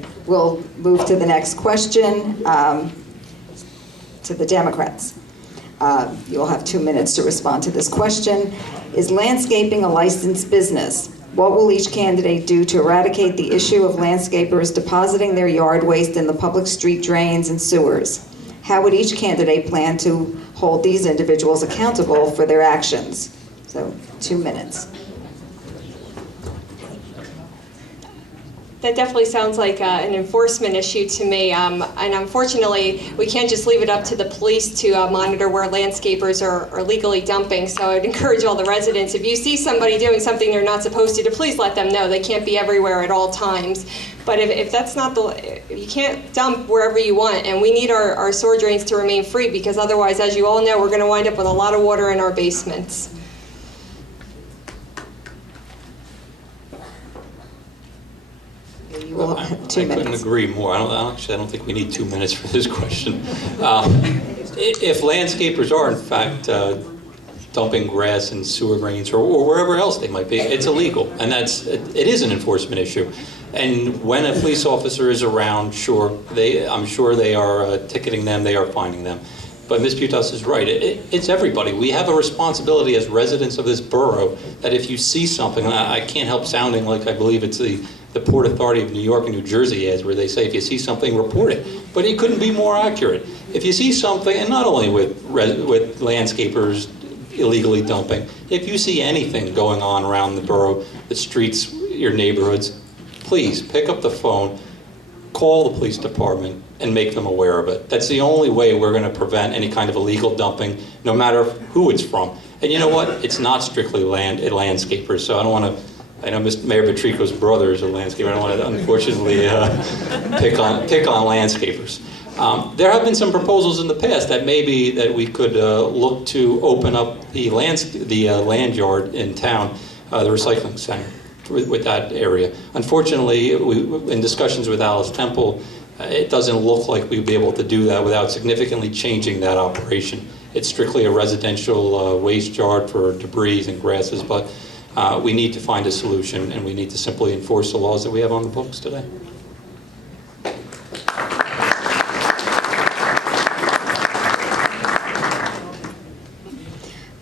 Okay, we'll move to the next question, to the Democrats. You'll have 2 minutes to respond to this question. Is landscaping a licensed business? What will each candidate do to eradicate the issue of landscapers depositing their yard waste in the public street drains and sewers? How would each candidate plan to hold these individuals accountable for their actions? So, 2 minutes. That definitely sounds like an enforcement issue to me, and unfortunately we can't just leave it up to the police to monitor where landscapers are legally dumping. So I'd encourage all the residents, if you see somebody doing something they're not supposed to please let them know. They can't be everywhere at all times. But if that's not you can't dump wherever you want, and we need our sewer drains to remain free, because otherwise, as you all know, we're going to wind up with a lot of water in our basements. You will have 2 minutes. I couldn't agree more. I don't think we need 2 minutes for this question. If landscapers are in fact dumping grass in sewer drains or wherever else they might be, it's illegal, and it is an enforcement issue. And when a police officer is around, I'm sure they are ticketing them, they are finding them. But Ms. Putas is right. It's everybody. We have a responsibility as residents of this borough that if you see something, and I can't help sounding like I believe it's the Port Authority of New York and New Jersey is, where they say if you see something, report it. But it couldn't be more accurate. If you see something, and not only with landscapers illegally dumping, if you see anything going on around the borough, the streets, your neighborhoods, please pick up the phone, call the police department, and make them aware of it. That's the only way we're going to prevent any kind of illegal dumping, no matter who it's from. And you know what? It's not strictly landscapers, so I don't want to. I know Mayor Patrico's brother is a landscaper. I don't want to, unfortunately, pick on landscapers. There have been some proposals in the past that maybe that we could look to open up the land yard in town, the recycling center, with that area. Unfortunately, in discussions with Alice Temple, it doesn't look like we'd be able to do that without significantly changing that operation. It's strictly a residential waste yard for debris and grasses, but we need to find a solution, and we need to simply enforce the laws that we have on the books today.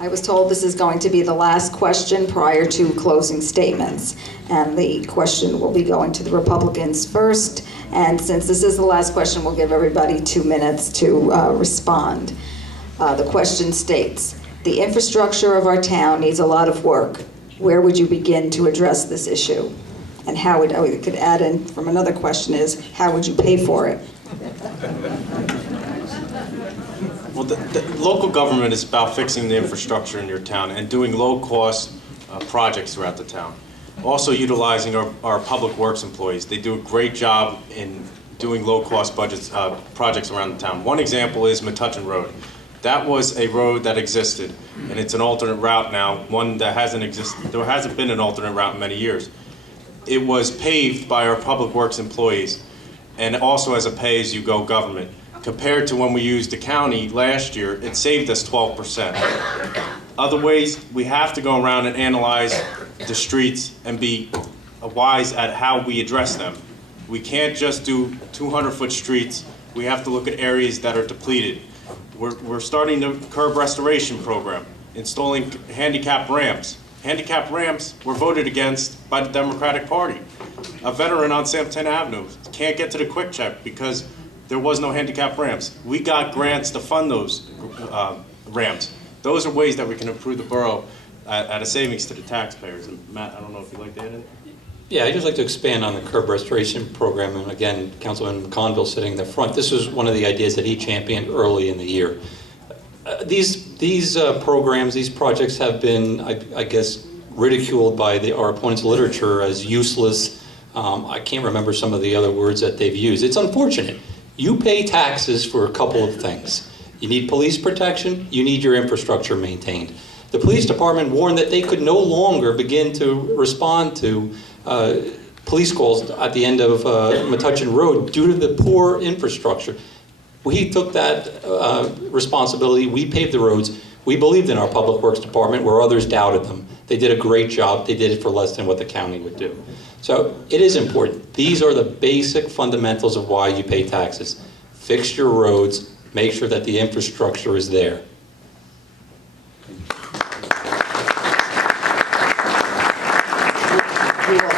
I was told this is going to be the last question prior to closing statements, and the question will be going to the Republicans first. And since this is the last question, we'll give everybody 2 minutes to respond. The question states, the infrastructure of our town needs a lot of work. Where would you begin to address this issue? And how would, we could add in from another question is, how would you pay for it? Well, the local government is about fixing the infrastructure in your town and doing low-cost projects throughout the town. Also utilizing our public works employees. They do a great job in doing low-cost projects around the town. One example is Metuchen Road. That was a road that existed, and it's an alternate route now, one that hasn't existed. There hasn't been an alternate route in many years. It was paved by our public works employees, and also as a pay-as-you-go government. Compared to when we used the county last year, it saved us 12%. Other ways, we have to go around and analyze the streets and be wise at how we address them. We can't just do 200-foot streets. We have to look at areas that are depleted. We're starting the curb restoration program, installing handicap ramps. Handicap ramps were voted against by the Democratic Party. A veteran on Sampton Avenue can't get to the Quick Check because there was no handicap ramps. We got grants to fund those ramps. Those are ways that we can improve the borough at a savings to the taxpayers. And Matt, I don't know if you'd like to add in. Yeah, I'd just like to expand on the curb restoration program, and again, Councilman McConville sitting in the front. This was one of the ideas that he championed early in the year. These programs, these projects have been, I guess, ridiculed by our opponents' literature as useless. I can't remember some of the other words that they've used. It's unfortunate. You pay taxes for a couple of things. You need police protection, you need your infrastructure maintained. The police department warned that they could no longer begin to respond to police calls at the end of Metuchen Road due to the poor infrastructure. We took that responsibility, we paved the roads, we believed in our public works department where others doubted them. They did a great job, they did it for less than what the county would do. So it is important. These are the basic fundamentals of why you pay taxes. Fix your roads, make sure that the infrastructure is there.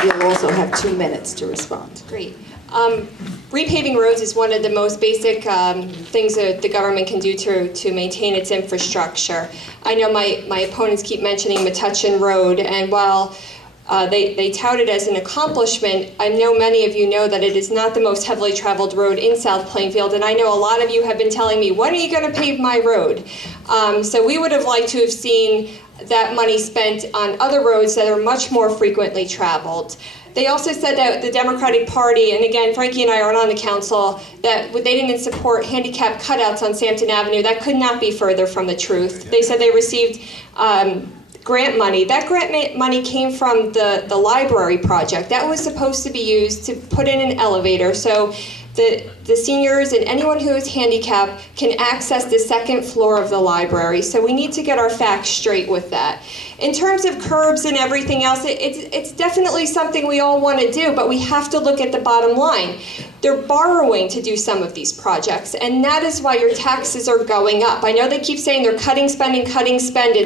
You'll also have 2 minutes to respond. Great. Repaving roads is one of the most basic things that the government can do to maintain its infrastructure. I know my opponents keep mentioning Metuchen Road, and while they tout it as an accomplishment, I know many of you know that it is not the most heavily traveled road in South Plainfield, and I know a lot of you have been telling me, when are you going to pave my road? So we would have liked to have seen that money spent on other roads that are much more frequently traveled. They also said that the Democratic Party, and again, Frankie and I aren't on the council, that they didn't support handicap cutouts on Sampton Avenue. That could not be further from the truth. They said they received grant money. That grant money came from the library project. That was supposed to be used to put in an elevator so the seniors and anyone who is handicapped can access the second floor of the library. So we need to get our facts straight with that. In terms of curbs and everything else, it's definitely something we all want to do, but we have to look at the bottom line. They're borrowing to do some of these projects, and that is why your taxes are going up. I know they keep saying they're cutting spending,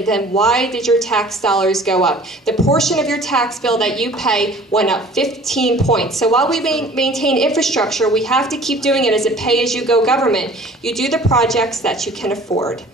then why did your tax dollars go up? The portion of your tax bill that you pay went up 15 points. So while we maintain infrastructure, we have to keep doing it as a pay-as-you-go government. You do the projects that you can afford.